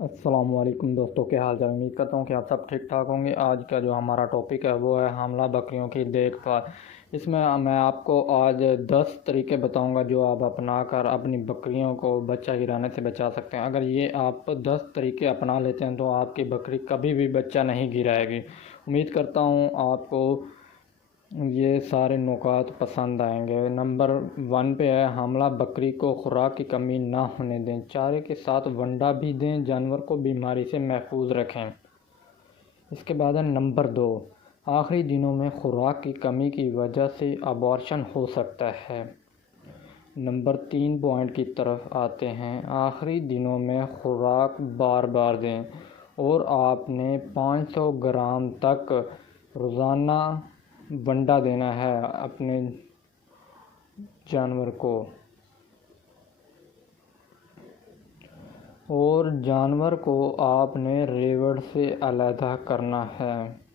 अस्सलामुअलैकुम दोस्तों, क्या हाल चाल। उम्मीद करता हूँ कि आप सब ठीक ठाक होंगे। आज का जो हमारा टॉपिक है वो है हामला बकरियों की देखभाल। इसमें मैं आपको आज 10 तरीके बताऊंगा जो आप अपना कर अपनी बकरियों को बच्चा गिराने से बचा सकते हैं। अगर ये आप 10 तरीके अपना लेते हैं तो आपकी बकरी कभी भी बच्चा नहीं गिराएगी। उम्मीद करता हूँ आपको ये सारे नुकात पसंद आएंगे। नंबर 1 पे है, हमला बकरी को खुराक की कमी ना होने दें। चारे के साथ वंडा भी दें, जानवर को बीमारी से महफूज रखें। इसके बाद है नंबर 2, आखिरी दिनों में खुराक की कमी की वजह से अबॉर्शन हो सकता है। नंबर 3 पॉइंट की तरफ आते हैं, आखिरी दिनों में खुराक बार बार दें और आपने 500 ग्राम तक रोज़ाना वंडा देना है अपने जानवर को। और जानवर को आपने रेवड़ से अलहदा करना है।